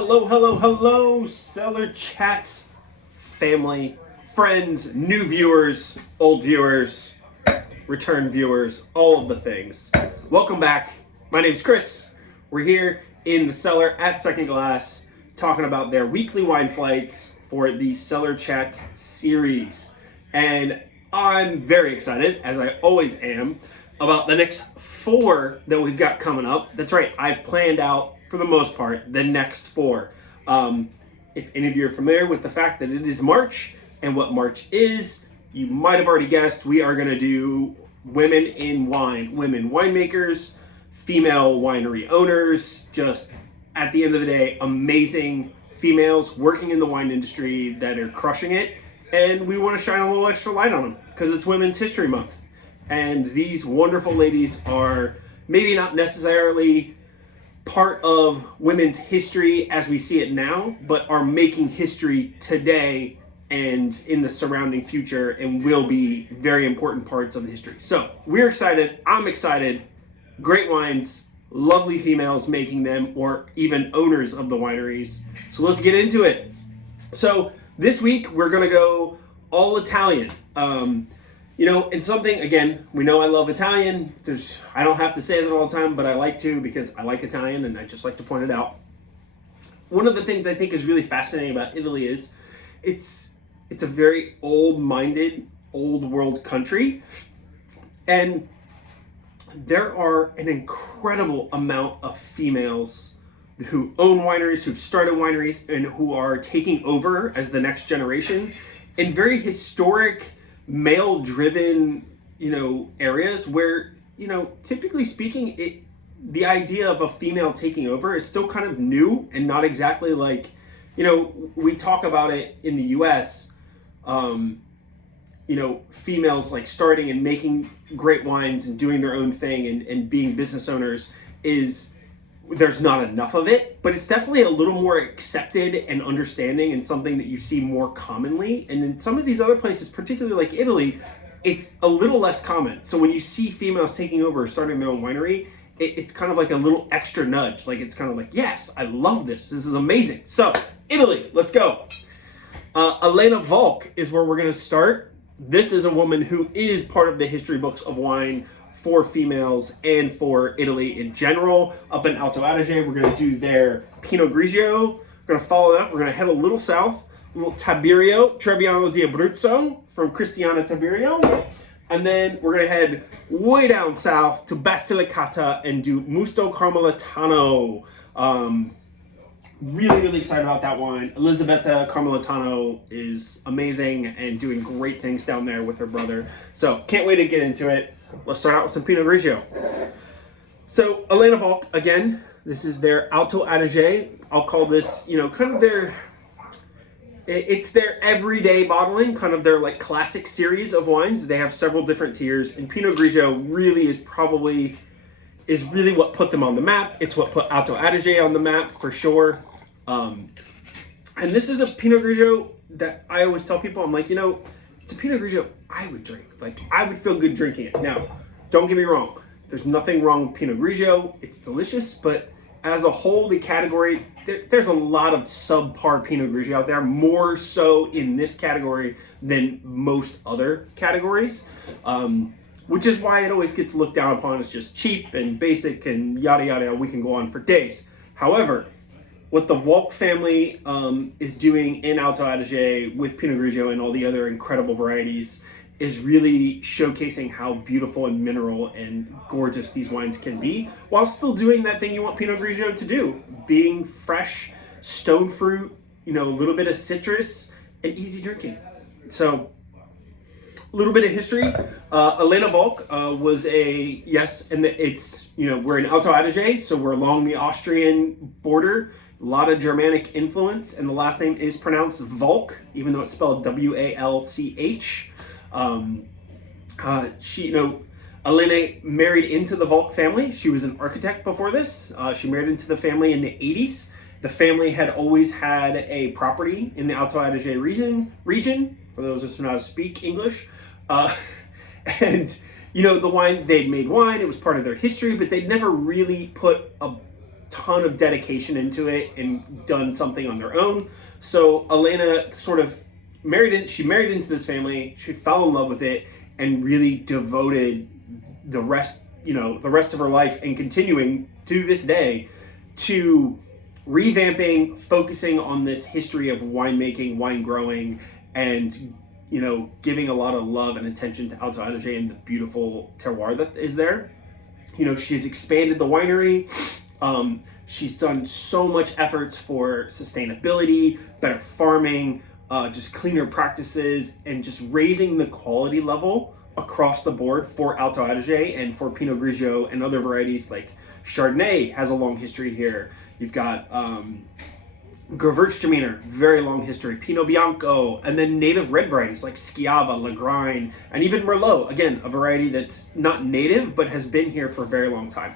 Hello, hello, hello, Cellar Chats, family, friends, new viewers, old viewers, return viewers, all of the things. Welcome back. My name's Chris. We're here in the cellar at Second Glass talking about their weekly wine flights for the Cellar Chats series. And I'm very excited, as I always am, about the next 4 that we've got coming up. That's right, I've planned out, for the most part, the next 4. If any of you are familiar with the fact that it is March, and what March is, you might have already guessed, we are going to do women in wine. Women winemakers, female winery owners, just, at the end of the day, amazing females working in the wine industry that are crushing it. And we want to shine a little extra light on them, because it's Women's History Month. And these wonderful ladies are maybe not necessarily part of women's history as we see it now, but are making history today and in the surrounding future, and will be very important parts of the history. So we're excited. I'm excited. Great wines, lovely females making them, or even owners of the wineries. So let's get into it. So this week we're going to go all Italian. And something, again, we know I love Italian. I don't have to say that all the time, but I like to, because I like Italian and I just like to point it out. One of the things I think is really fascinating about Italy is it's a very old-minded, old-world country. And there are an incredible amount of females who own wineries, who've started wineries, and who are taking over as the next generation in very historic, male-driven, areas where, typically speaking, the idea of a female taking over is still kind of new and not exactly like, we talk about it in the U.S., females like starting and making great wines and doing their own thing and being business owners there's not enough of it, but it's definitely a little more accepted and understanding, and something that you see more commonly. And in some of these other places, particularly like Italy, it's a little less common. So when you see females taking over or starting their own winery, it's kind of like a little extra nudge. Like, it's kind of like, yes, I love this. This is amazing. So Italy, let's go. Elena Volk is where we're going to start. This is a woman who is part of the history books of wine for females and for Italy in general. Up in Alto Adige, we're going to do their Pinot Grigio. We're going to follow that up. We're going to head a little south, a little Tiberio, Trebbiano di Abruzzo from Cristiana Tiberio. And then we're going to head way down south to Basilicata and do Musto Carmelitano. Really, really excited about that wine. Elisabetta Carmelitano is amazing and doing great things down there with her brother. So can't wait to get into it. Let's start out with some Pinot Grigio. So Elena Volk, again, this is their Alto Adige. I'll call this, kind of it's their everyday bottling, kind of their like classic series of wines. They have several different tiers, and Pinot Grigio really is really what put them on the map. It's what put Alto Adige on the map for sure. And this is a Pinot Grigio that I always tell people, I'm like, it's a Pinot Grigio I would drink. Like, I would feel good drinking it. Now, don't get me wrong. There's nothing wrong with Pinot Grigio. It's delicious, but as a whole, the category, there's a lot of subpar Pinot Grigio out there, more so in this category than most other categories. Which is why it always gets looked down upon as just cheap and basic and yada yada. We can go on for days. However, what the Volk family is doing in Alto Adige with Pinot Grigio and all the other incredible varieties is really showcasing how beautiful and mineral and gorgeous these wines can be, while still doing that thing you want Pinot Grigio to do, being fresh, stone fruit, a little bit of citrus, and easy drinking. So, a little bit of history. Elena Volk was we're in Alto Adige, so we're along the Austrian border. A lot of Germanic influence, and the last name is pronounced Volk, even though it's spelled W-A-L-C-H. Elena married into the Volk family. She was an architect before this. She married into the family in the 80s. The family had always had a property in the Alto Adige region, for those of us who know how to speak English. The wine, they'd made wine, it was part of their history, but they'd never really put a ton of dedication into it and done something on their own. So Elena sort of married into this family. She fell in love with it and really devoted the rest of her life, and continuing to this day, to revamping, focusing on this history of winemaking, wine growing, and giving a lot of love and attention to Alto Adige and the beautiful terroir that is there. She's expanded the winery. She's done so much efforts for sustainability, better farming, just cleaner practices, and just raising the quality level across the board for Alto Adige and for Pinot Grigio and other varieties. Like Chardonnay has a long history here. You've got Gewürztraminer, very long history, Pinot Bianco, and then native red varieties like Schiava, Lagrein, and even Merlot, again, a variety that's not native but has been here for a very long time.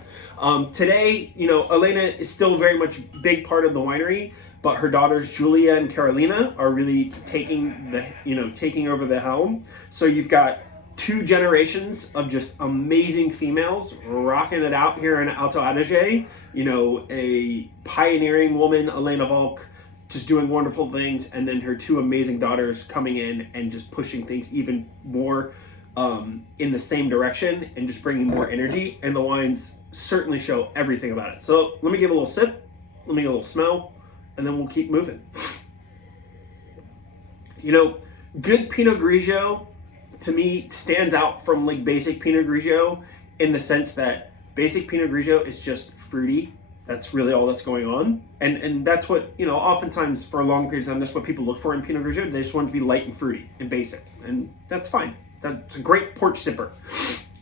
Today, Elena is still very much a big part of the winery, but her daughters Julia and Carolina are really taking over the helm. So you've got 2 generations of just amazing females rocking it out here in Alto Adige. A pioneering woman, Elena Volk, just doing wonderful things, and then her 2 amazing daughters coming in and just pushing things even more in the same direction and just bringing more energy. And the wines certainly show everything about it. So let me give a little sip, let me get a little smell, and then we'll keep moving. Good Pinot Grigio to me stands out from like basic Pinot Grigio in the sense that basic Pinot Grigio is just fruity. That's really all that's going on. And that's what, oftentimes for a long period of time, that's what people look for in Pinot Grigio. They just want it to be light and fruity and basic. And that's fine. That's a great porch sipper.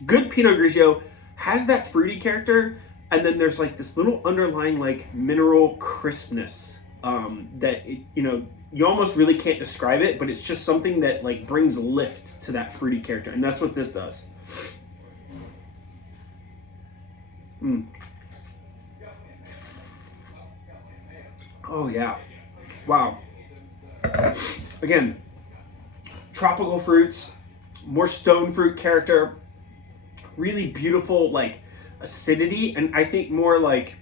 Good Pinot Grigio has that fruity character, and then there's like this little underlying like mineral crispness that you almost really can't describe it, but it's just something that like brings lift to that fruity character, and that's what this does. Oh yeah, wow. Again, tropical fruits, more stone fruit character, really beautiful like acidity, and I think more like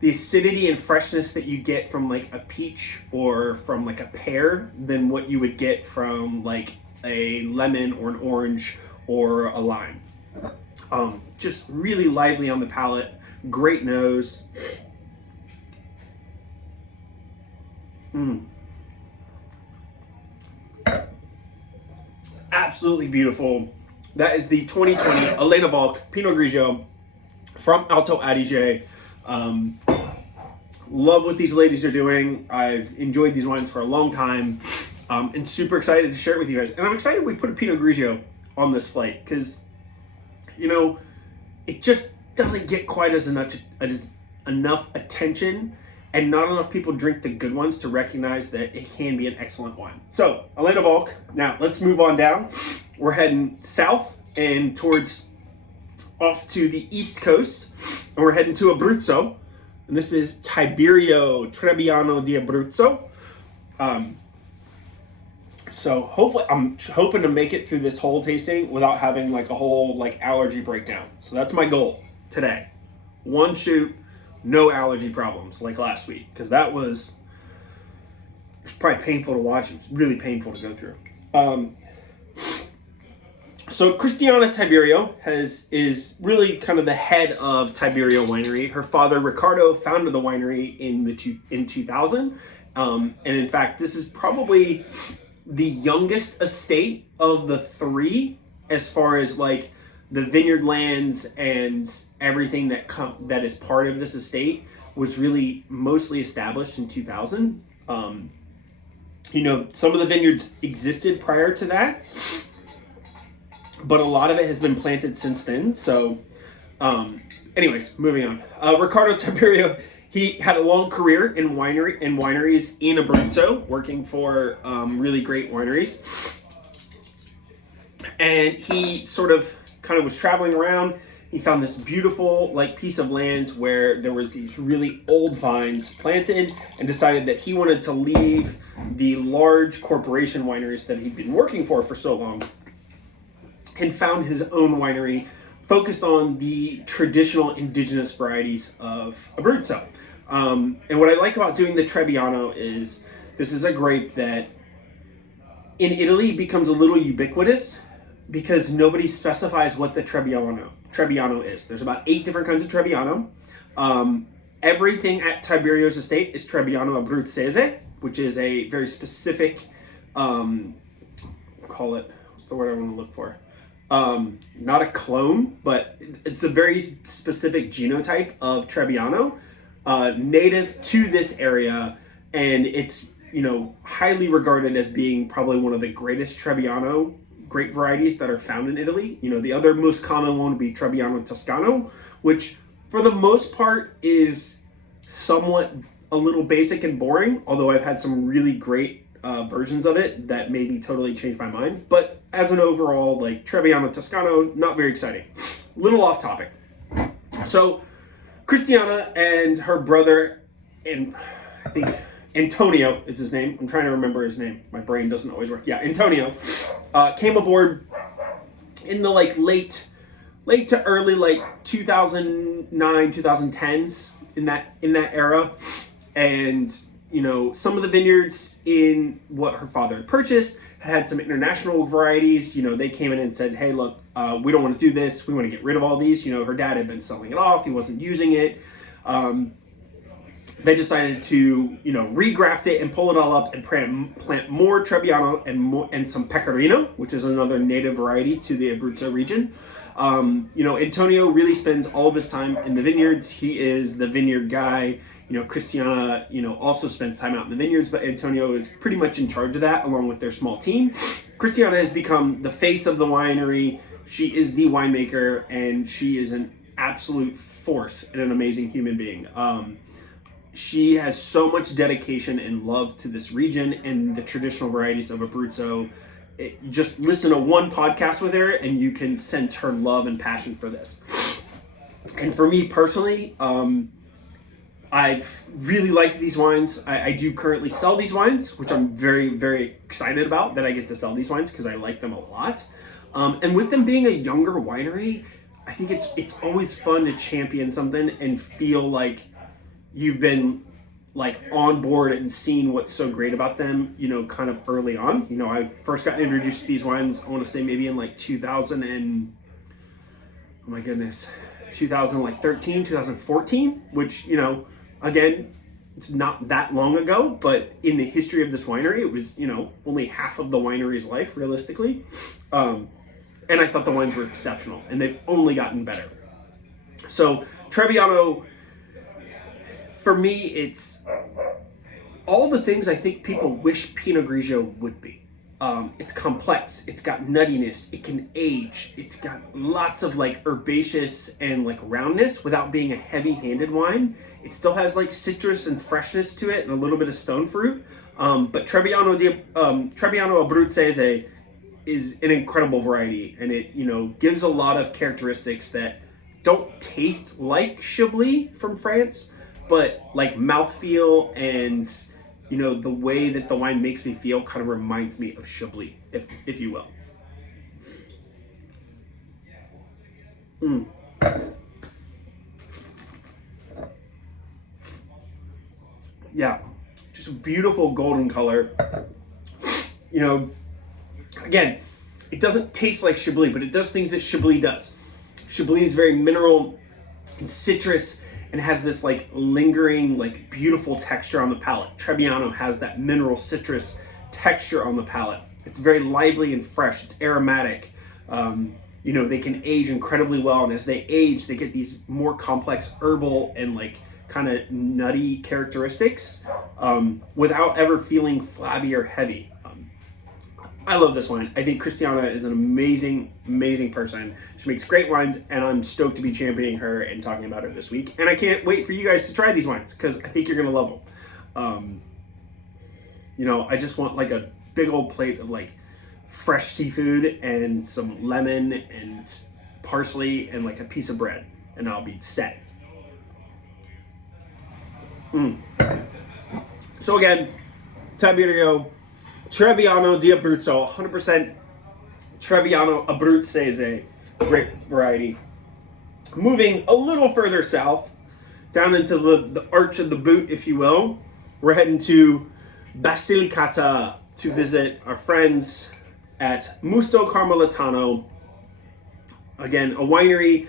the acidity and freshness that you get from like a peach or from like a pear than what you would get from like a lemon or an orange or a lime. Just really lively on the palate, great nose. Absolutely beautiful. That is the 2020 Elena Volk Pinot Grigio from Alto Adige. Love what these ladies are doing. I've enjoyed these wines for a long time, and super excited to share it with you guys. And I'm excited we put a Pinot Grigio on this flight because, it just doesn't get quite as enough attention, and not enough people drink the good ones to recognize that it can be an excellent wine. So, Elena Volk. Now, let's move on down. We're heading south and off to the East Coast, and we're heading to Abruzzo. And this is Tiberio Trebbiano di Abruzzo. So hopefully, I'm hoping to make it through this whole tasting without having like a whole like allergy breakdown. So that's my goal today. One shoot, no allergy problems like last week, because it's probably painful to watch. It's really painful to go through. So Cristiana Tiberio is really kind of the head of Tiberio Winery. Her father Ricardo founded the winery in 2000, and in fact, this is probably the youngest estate of the 3 as far as like the vineyard lands and everything that is part of this estate was really mostly established in 2000. Some of the vineyards existed prior to that, but a lot of it has been planted since then. So, anyways, moving on. Ricardo Tiberio, he had a long career in wineries in Abruzzo, working for really great wineries. And he sort of kind of was traveling around. He found this beautiful like piece of land where there was these really old vines planted, and decided that he wanted to leave the large corporation wineries that he'd been working for so long, and found his own winery focused on the traditional indigenous varieties of Abruzzo. And what I like about doing the Trebbiano is this is a grape that in Italy becomes a little ubiquitous because nobody specifies what the Trebbiano is. There's about 8 different kinds of Trebbiano. Everything at Tiberio's estate is Trebbiano Abruzzese, which is a very specific, call it, what's the word I want to look for? Not a clone, but it's a very specific genotype of Trebbiano, native to this area, and it's, you know, highly regarded as being probably one of the greatest Trebbiano grape varieties that are found in Italy. You know, the other most common one would be Trebbiano Toscano, which for the most part is somewhat a little basic and boring, although I've had some really great versions of it that maybe totally changed my mind. But as an overall, like, Trebbiano Toscano, not very exciting. Little off topic. So Christiana and her brother, and I think Antonio is his name. I'm trying to remember his name. My brain doesn't always work. Yeah, Antonio came aboard in the late to early 2009, 2010s, in that era. And, you know, some of the vineyards in what her father had purchased had some international varieties. You know, they came in and said, hey, look, we don't want to do this. We want to get rid of all these. You know, her dad had been selling it off. He wasn't using it. They decided to, you know, regraft it and pull it all up and plant more Trebbiano and some Pecorino, which is another native variety to the Abruzzo region. You know, Antonio really spends all of his time in the vineyards. He is the vineyard guy. You know, Christiana, you know, also spends time out in the vineyards, but Antonio is pretty much in charge of that along with their small team. Christiana has become the face of the winery. She is the winemaker, and she is an absolute force and an amazing human being. She has so much dedication and love to this region and the traditional varieties of Abruzzo. Just listen to one podcast with her and you can sense her love and passion for this. And for me personally, I've really liked these wines. I do currently sell these wines, which I'm very, very excited about, that I get to sell these wines because I like them a lot. And with them being a younger winery, I think it's always fun to champion something and feel like you've been on board and seen what's so great about them, you know, kind of early on. You know, I first got introduced to these wines, I want to say maybe in 2000 and, oh my goodness, 2013, 2014, which, you know, again, it's not that long ago, but in the history of this winery, it was, you know, only half of the winery's life, realistically. And I thought the wines were exceptional, and they've only gotten better. So Trebbiano, for me, it's all the things I think people wish Pinot Grigio would be. It's complex, it's got nuttiness, it can age, it's got lots of herbaceous and roundness without being a heavy-handed wine. It still has citrus and freshness to it and a little bit of stone fruit. But Trebbiano Abruzzese is an incredible variety, and it, you know, gives a lot of characteristics that don't taste like Chablis from France, but mouthfeel and, you know, the way that the wine makes me feel kind of reminds me of Chablis, if you will. Yeah, just a beautiful golden color. You know, again, it doesn't taste like Chablis, but it does things that Chablis does. Chablis is very mineral and citrus and has this lingering, beautiful texture on the palate. Trebbiano has that mineral citrus texture on the palate. It's very lively and fresh. It's aromatic. You know, they can age incredibly well, and as they age, they get these more complex herbal and kind of nutty characteristics without ever feeling flabby or heavy. I love this wine. I think Christiana is an amazing, amazing person. She makes great wines, and I'm stoked to be championing her and talking about her this week. And I can't wait for you guys to try these wines because I think you're going to love them. You know, I just want a big old plate of fresh seafood and some lemon and parsley and a piece of bread, and I'll be set. So again, Trebbiano di Abruzzo, 100% Trebbiano Abruzzese, great variety. Moving a little further south, down into the arch of the boot, if you will, we're heading to Basilicata to visit our friends at Musto Carmelitano. Again, a winery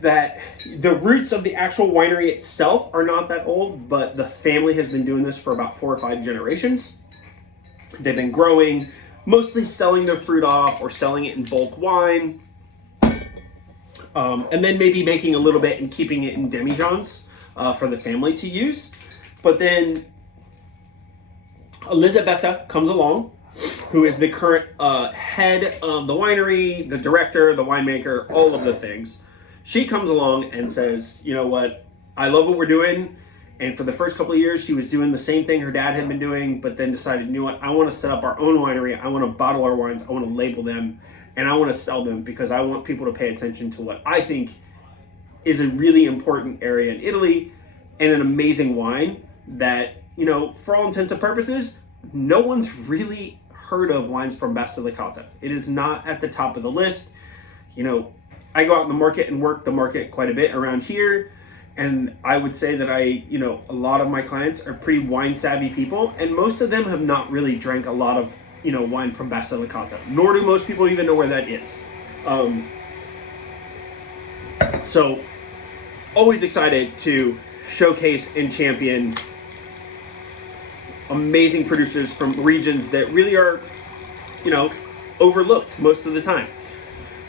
that the roots of the actual winery itself are not that old, but the family has been doing this for about 4 or 5 generations. They've been growing, mostly selling their fruit off or selling it in bulk wine, and then maybe making a little bit and keeping it in demijohns for the family to use. But then Elisabetta comes along, who is the current head of the winery, the director, the winemaker, all of the things. She comes along and says, you know what, I love what we're doing. And for the first couple of years, she was doing the same thing her dad had been doing, but then decided, you know what, I want to set up our own winery. I want to bottle our wines. I want to label them, and I want to sell them because I want people to pay attention to what I think is a really important area in Italy and an amazing wine that, you know, for all intents and purposes, no one's really heard of wines from Basilicata. It is not at the top of the list. You know, I go out in the market and work the market quite a bit around here. And I would say that a lot of my clients are pretty wine savvy people, and most of them have not really drank a lot of, wine from Basilicata, nor do most people even know where that is. So always excited to showcase and champion amazing producers from regions that really are, overlooked most of the time.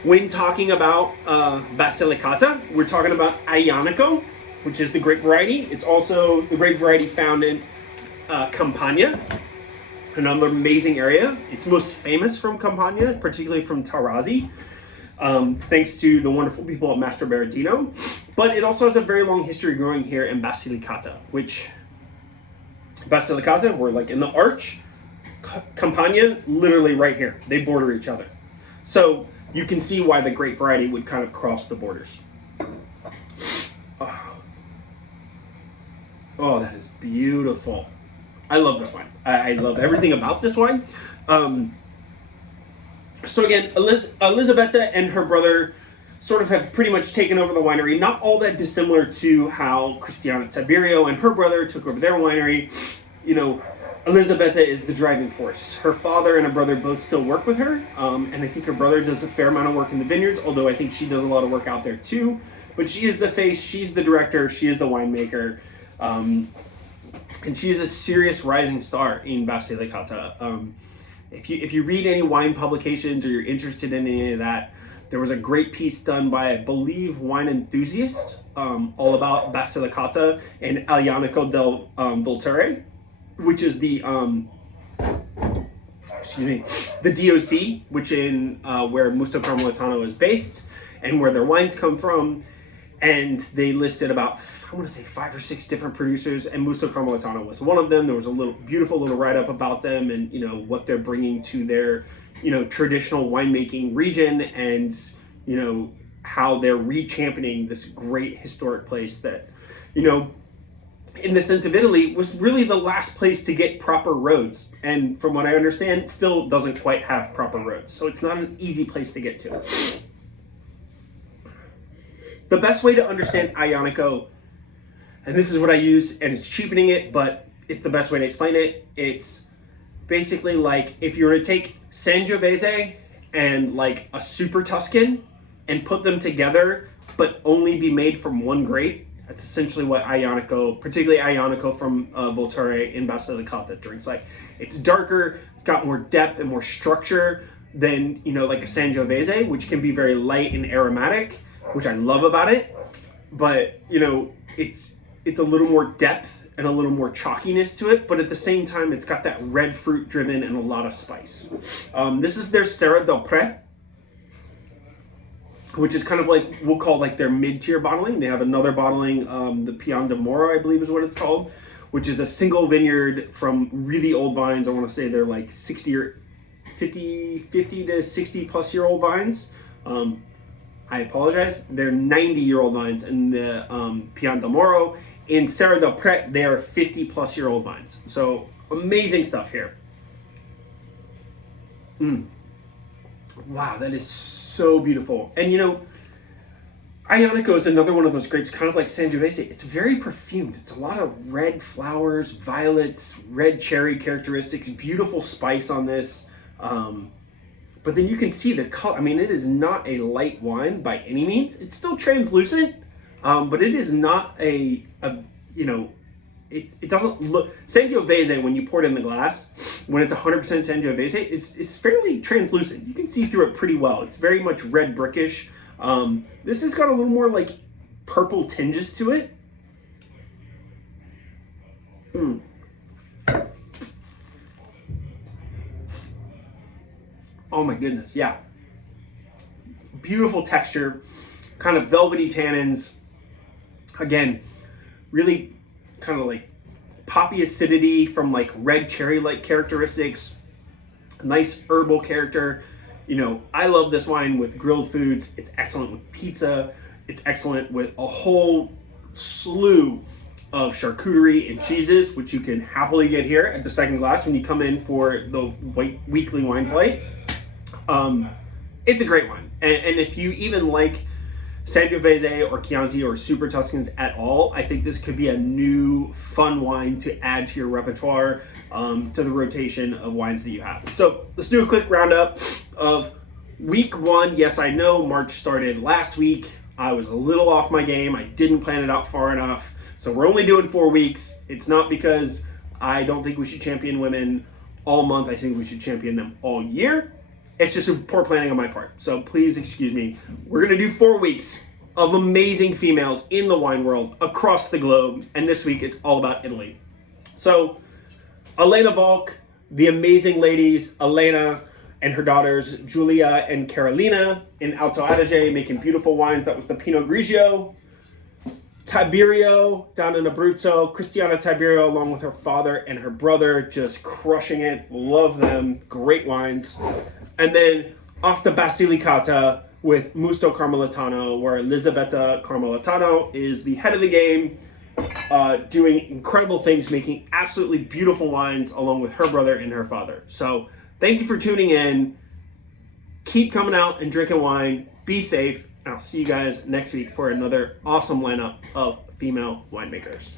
When talking about Basilicata, we're talking about Aglianico, which is the grape variety. It's also the grape variety found in Campania, another amazing area. It's most famous from Campania, particularly from Tarazi, thanks to the wonderful people at Mastro Berardino. But it also has a very long history growing here in Basilicata, which Basilicata, we're like in the arch, Campania, literally right here. They border each other. So you can see why the grape variety would kind of cross the borders. Oh, that is beautiful. I love this wine. I love everything about this wine. So again, Elisabetta and her brother sort of have pretty much taken over the winery. Not all that dissimilar to how Cristiana Tiberio and her brother took over their winery. Elisabetta is the driving force. Her father and her brother both still work with her, and I think her brother does a fair amount of work in the vineyards, although I think she does a lot of work out there too. But she is the face, she's the director, she is the winemaker, and she is a serious rising star in Basilicata. If you read any wine publications or you're interested in any of that, there was a great piece done by, I believe, Wine Enthusiast, all about Basilicata and Aglianico del Volturre, which is the DOC, which in where Musto Carmelitano is based and where their wines come from. And they listed about, I want to say 5 or 6 different producers, and Musto Carmelitano was one of them. There was a beautiful little write-up about them and, what they're bringing to their, traditional winemaking region, and, how they're re-championing this great historic place that, in the sense of Italy, was really the last place to get proper roads. And from what I understand, still doesn't quite have proper roads. So it's not an easy place to get to. The best way to understand Aglianico, and this is what I use, and it's cheapening it, but it's the best way to explain it. It's basically like if you were to take Sangiovese and like a Super Tuscan and put them together, but only be made from one grape. That's essentially what Aglianico, particularly Aglianico from Volturre in Basilicata, drinks like. It's darker, it's got more depth and more structure than, like a Sangiovese, which can be very light and aromatic, which I love about it. But, it's a little more depth and a little more chalkiness to it, but at the same time, it's got that red fruit driven and a lot of spice. This is their Serra del Pre, which is kind of like, we'll call like their mid-tier bottling. They have another bottling, the Pian de Moro, I believe is what it's called, which is a single vineyard from really old vines. I want to say they're like 50 to 60 plus year old vines. I apologize. They're 90-year-old vines in the Pian de Moro. In Serra del Pre, they are 50 plus year old vines. So amazing stuff here. Wow, that is so beautiful. And Ionico is another one of those grapes, kind of like Sangiovese. It's very perfumed. It's a lot of red flowers, violets, red cherry characteristics, beautiful spice on this. But then you can see the color. I mean, it is not a light wine by any means. It's still translucent, but it is not it doesn't look, Sangiovese, when you pour it in the glass, when it's 100% Sangiovese, it's fairly translucent. You can see through it pretty well. It's very much red brickish. This has got a little more like purple tinges to it. Oh my goodness, yeah. Beautiful texture, kind of velvety tannins. Again, really kind of like poppy acidity from like red cherry-like characteristics. Nice herbal character. You know, I love this wine with grilled foods. It's excellent with pizza. It's excellent with a whole slew of charcuterie and cheeses, which you can happily get here at the second glass when you come in for the weekly wine flight. It's a great wine. And if you even like Sangiovese or Chianti or Super Tuscans at all, I think this could be a new fun wine to add to your repertoire, to the rotation of wines that you have. So let's do a quick roundup of week one. Yes, I know March started last week. I was a little off my game. I didn't plan it out far enough. So we're only doing 4 weeks. It's not because I don't think we should champion women all month. I think we should champion them all year. It's just poor planning on my part. So please excuse me. We're going to do 4 weeks of amazing females in the wine world across the globe. And this week it's all about Italy. So Elena Volk, the amazing ladies, Elena and her daughters, Giulia and Carolina, in Alto Adige, making beautiful wines. That was the Pinot Grigio. Tiberio down in Abruzzo. Cristiana Tiberio, along with her father and her brother, just crushing it. Love them. Great wines. And then off to Basilicata with Musto Carmelitano, where Elisabetta Carmelitano is the head of the game, doing incredible things, making absolutely beautiful wines along with her brother and her father. So thank you for tuning in. Keep coming out and drinking wine. Be safe. And I'll see you guys next week for another awesome lineup of female winemakers.